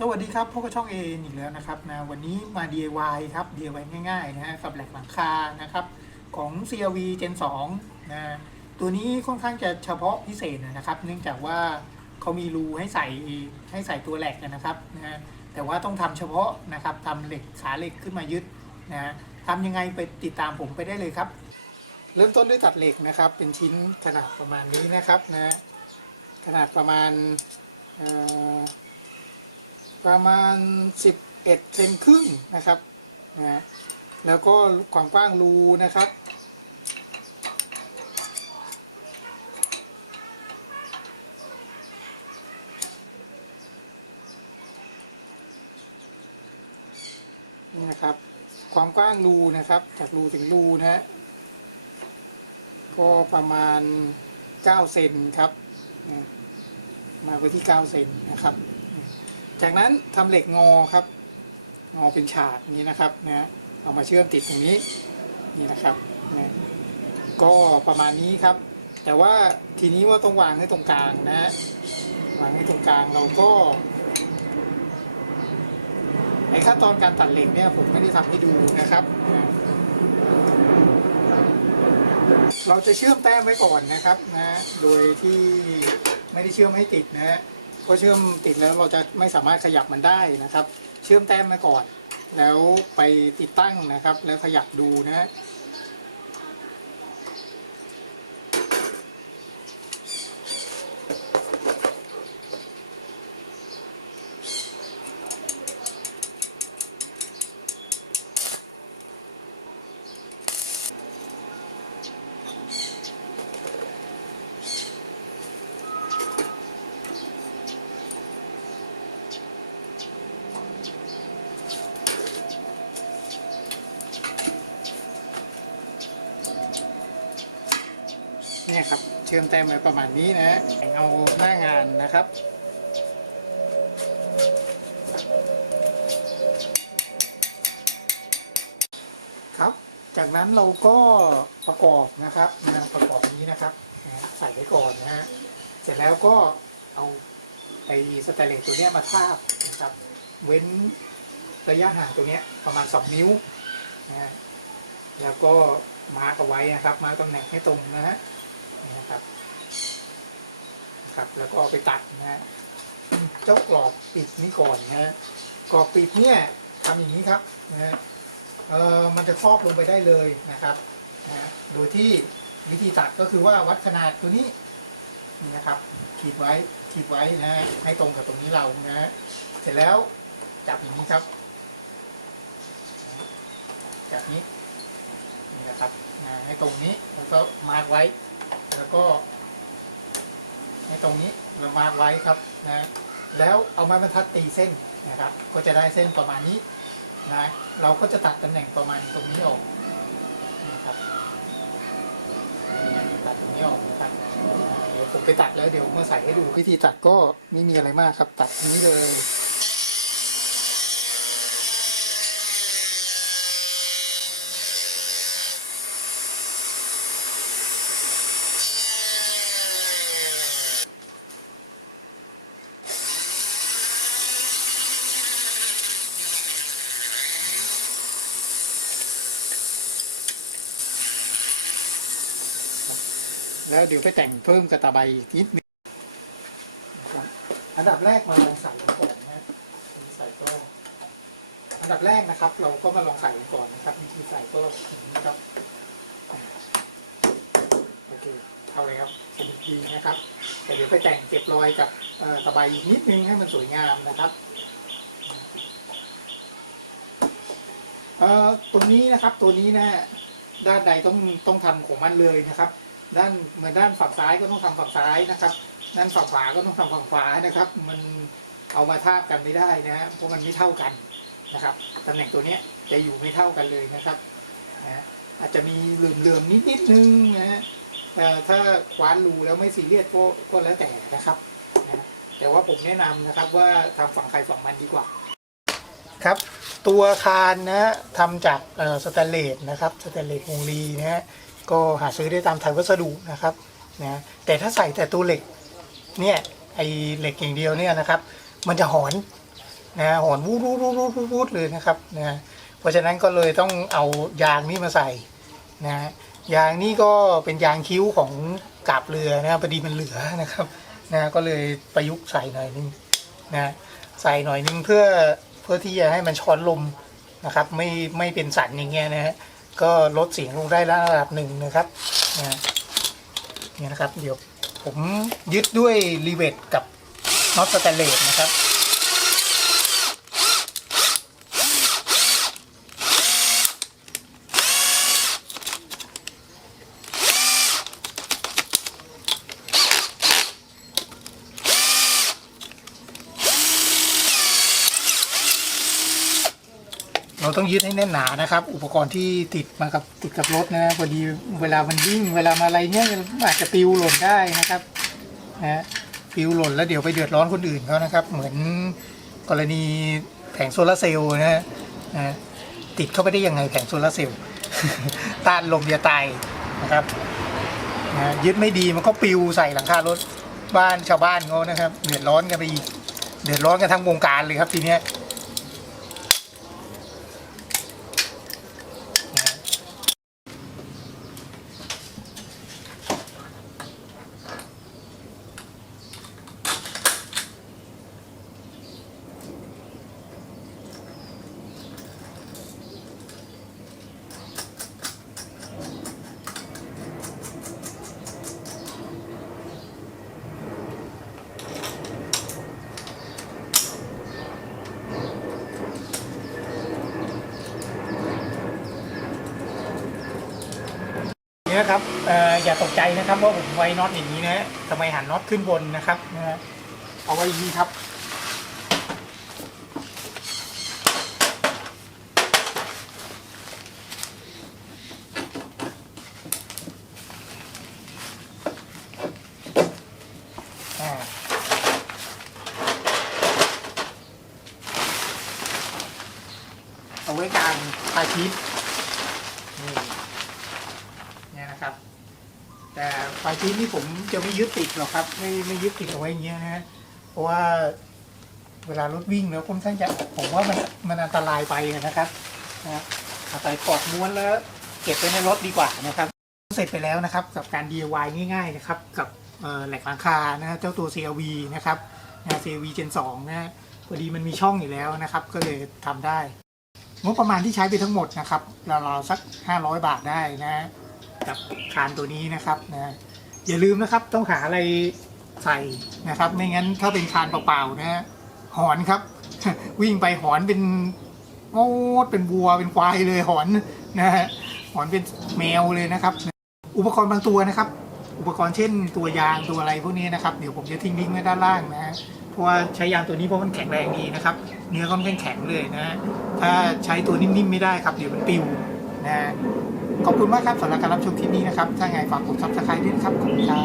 สวัสดีครับพบกับช่องเออีกแล้วนะครับนะวันนี้มา DIY ครับ DIY ง่ายๆนะฮะกับแหลกหลังคานะครับของ CRV Gen 2นะตัวนี้ค่อนข้างจะเฉพาะพิเศษนะครับ เนื่องจากว่าเขามีรูให้ใส่ให้ใส่ตัวแหลกนะครับนะแต่ว่าต้องทำเฉพาะนะครับทำเหล็กขาเหล็กขึ้นมายึดนะทำยังไงไปติดตามผมไปได้เลยครับ เริ่มต้นด้วยตัดเหล็กนะครับ เป็นชิ้นขนาดประมาณนี้นะครับนะขนาดประมาณเอ่อ ประมาณ 11เซนครึ่งนะครับนะแล้วก็ความกว้างรูนะครับ นี่นะครับ ความกว้างรูนะครับ จากรูถึงรูนะฮะก็ประมาณ9เซนครับ มาไปที่9เซนนะครับ จากนั้นทำเหล็กงอครับ งอเป็นฉากนี้นะครับนะเอามาเชื่อมติดตรงนี้นี่นะครับนะก็ประมาณนี้ครับ แต่ว่าทีนี้ว่าต้องวางให้ตรงกลางนะฮะวางให้ตรงกลางเราก็ในขั้นตอนการตัดเหล็กเนี่ยผมไม่ได้ทำให้ดูนะครับนะเราจะเชื่อมแต้มไว้ก่อนนะครับนะ โดยที่ไม่ได้เชื่อมให้ติดนะ ฮะเพราะเชื่อมติดแล้วเราจะไม่สามารถขยับมันได้นะครับ เชื่อมแต้มมาก่อน แล้วไปติดตั้งนะครับ แล้วขยับดูนะ เนี่ยครับเชื่อมแต้มไว้ประมาณนี้นะฮะเอาหน้างานนะครับครับจากนั้นเราก็ประกอบนะครับนะประกอบนี้นะครับนะใส่ไว้ก่อนนะฮะเสร็จแล้วก็เอาไอ้สแตนเลสตัวเนี้ยมาทาบนะครับ เว้นระยะห่างตัวเนี้ยประมาณ 2 นิ้วนะฮะแล้วก็มาร์กเอาไว้นะครับ มาร์กตำแหน่งให้ตรงนะฮะ นะครับครับ แล้วก็ไปตัดนะฮะเจ้ากรอบปิดนี่ก่อนนะฮะกรอบปิดเนี่ยทำอย่างนี้ครับนะฮะเออมันจะครอบลงไปได้เลยนะครับนะฮะโดยที่วิธีตัดก็คือว่าวัดขนาดตัวนี้นี่นะครับ ขีดไว้ขีดไว้นะฮะให้ตรงกับตรงนี้เรานะฮะเสร็จแล้วจับอย่างนี้ครับจับนี้นี่นะครับนะให้ตรงนี้แล้วก็มาร์กไว้ แล้วก็ให้ตรงนี้เรามาร์กไว้ครับนะแล้วเอาไม้บรรทัดตีเส้นนะครับ ก็จะได้เส้นประมาณนี้นะเราก็จะตัดตำแหน่งประมาณตรงนี้ออกนะครับตัดตรงนี้ออกนะครับเดี๋ยวผมไปตัดแล้วเดี๋ยวมาใส่ให้ดูวิธีตัดก็ไม่มีอะไรมากครับ ตัดนี้เลย แล้วเดี๋ยวไปแต่งเพิ่มกระตาใบอีกนิดนึงนะครับอันดับแรกมาลองใส่ก่อนนะฮะใส่ก็อันดับแรกนะครับ เราก็มาลองใส่ก่อนนะครับวิธีใส่ก็นี้ครับโอเคเอาเลยครับเป็นดีนะครับแต่เดี๋ยวไปแต่งเก็บรอยกับตะไบอีกนิดนึงให้มันสวยงามนะครับเอ่อตรงนี้นะครับตัวนี้นะด้านใดต้องต้องทำของมันเลยนะครับ ด้านเหมือนด้านฝั่งซ้ายก็ต้องทำฝั่งซ้ายนะครับด้านฝั่งขวาก็ต้องทำฝั่งขวานะครับ มันเอามาทาบกันไม่ได้นะฮะเพราะมันไม่เท่ากันนะครับตำแหน่งตัวเนี้ยจะอยู่ไม่เท่ากันเลยนะครับนะอาจจะมีเหลื่อมๆนิดๆนึงนะฮะแต่ถ้าคว้านรูแล้วไม่ซีเรียสก็ก็แล้วแต่นะครับนะแต่ว่าผมแนะนำนะครับว่าทำฝั่งใครฝั่งมันดีกว่า ครับ ตัวคานนะทำจากสแตนเลสนะครับสแตนเลสวงรีนะฮะ ก็หาซื้อได้ตามไทยวัสดุนะครับนะแต่ถ้าใส่แต่ตัวเหล็กเนี่ยไอเหล็กอย่างเดียวเนี่ยนะครับ มันจะหอนนะหอนวูดวูดวูดวูดวูดเลยนะครับนะเพราะฉะนั้นก็เลยต้องเอายางนี่มาใส่นะยางนี่ก็เป็นยางคิ้วของกาบเรือนะครับพอดีมันเหลือนะครับนะก็เลยประยุกต์ใส่หน่อยนึงนะใส่หน่อยนึงเพื่อเพื่อที่จะให้มันช้อนลมนะครับ ไม่ไม่เป็นสันอย่างเงี้ยนะฮะ ก็ลดเสียงลงได้ระดับหนึ่งนะครับนะเนี่ยนะครับ เดี๋ยวผมยึดด้วยรีเวทกับน็อตสแตนเลสนะครับ เราต้องยึดให้แน่นหนานะครับ อุปกรณ์ที่ติดมากับติดกับรถนะพอดีเวลามันวิ่งเวลามาอะไรเงี้ยอาจจะปิวหล่นได้นะครับนะปิวหล่นแล้วเดี๋ยวไปเดือดร้อนคนอื่นเขานะครับ เหมือนกรณีแผงโซลาร์เซลล์นะฮะติดเข้าไปได้ยังไงแผงโซลาร์เซลล์ต้านลมจะตายนะครับนะยึดไม่ดีมันก็ปิวใส่หลังคารถบ้านชาวบ้านเขานะครับ เดือดร้อนกันไปอีก เดือดร้อนกันทั้งวงการเลยครับทีเนี้ย นี่นะครับเอ่ออย่าตกใจนะครับว่าผมไว้น็อตอย่างนี้นะฮะทำไมหันน็อตขึ้นบนนะครับนะฮะเอาไว้อย่างนี้ครับเอาไว้กลางปลายชีสนี่ เนะครับ แต่ไฟชีสนี่ผมจะไม่ยึดติดหรอกครับ ไม่ไม่ยึดติดเอาไว้อย่างเงี้ยนะฮะเพราะว่าเวลารถวิ่งแล้วค่อนข้างจะผมว่ามันมันอันตรายไปนะครับนะเอาใส่ปลอกม้วนแล้วเก็บไว้ในรถดีกว่านะครับ เสร็จไปแล้วนะครับกับการ DIY ง่ายๆนะครับกับแหลกหลังคานะฮะเจ้าตัว CRV นะครับนะ CRV Gen 2นะฮะพอดีมันมีช่องอยู่แล้วนะครับ ก็เลยทำได้งบประมาณที่ใช้ไปทั้งหมดนะครับราวๆสัก 500 บาทได้นะฮะ กับคานตัวนี้นะครับนะอย่าลืมนะครับต้องหาอะไรใส่นะครับ ไม่งั้นถ้าเป็นคานเปล่าๆนะฮะหอนครับ วิ่งไปหอนเป็นโอ้เป็นวัวเป็นควายเลยหอนนะฮะหอนเป็นแมวเลยนะครับ อุปกรณ์บางตัวนะครับ อุปกรณ์เช่นตัวยางตัวอะไรพวกนี้นะครับเดี๋ยวผมจะทิ้งลิงก์ไว้ด้านล่างนะฮะเพราะว่าใช้ยางตัวนี้เพราะมันแข็งแรงดีนะครับ เนื้อค่อนข้างแข็งเลยนะฮะถ้าใช้ตัวนิ่มๆไม่ได้ครับเดี๋ยวมันปิวนะฮะ ขอบคุณมากครับสำหรับการรับชมคลิปนี้นะครับ ถ้าไงฝากกดซับสไครต์ด้วยนะครับขอบคุณครับ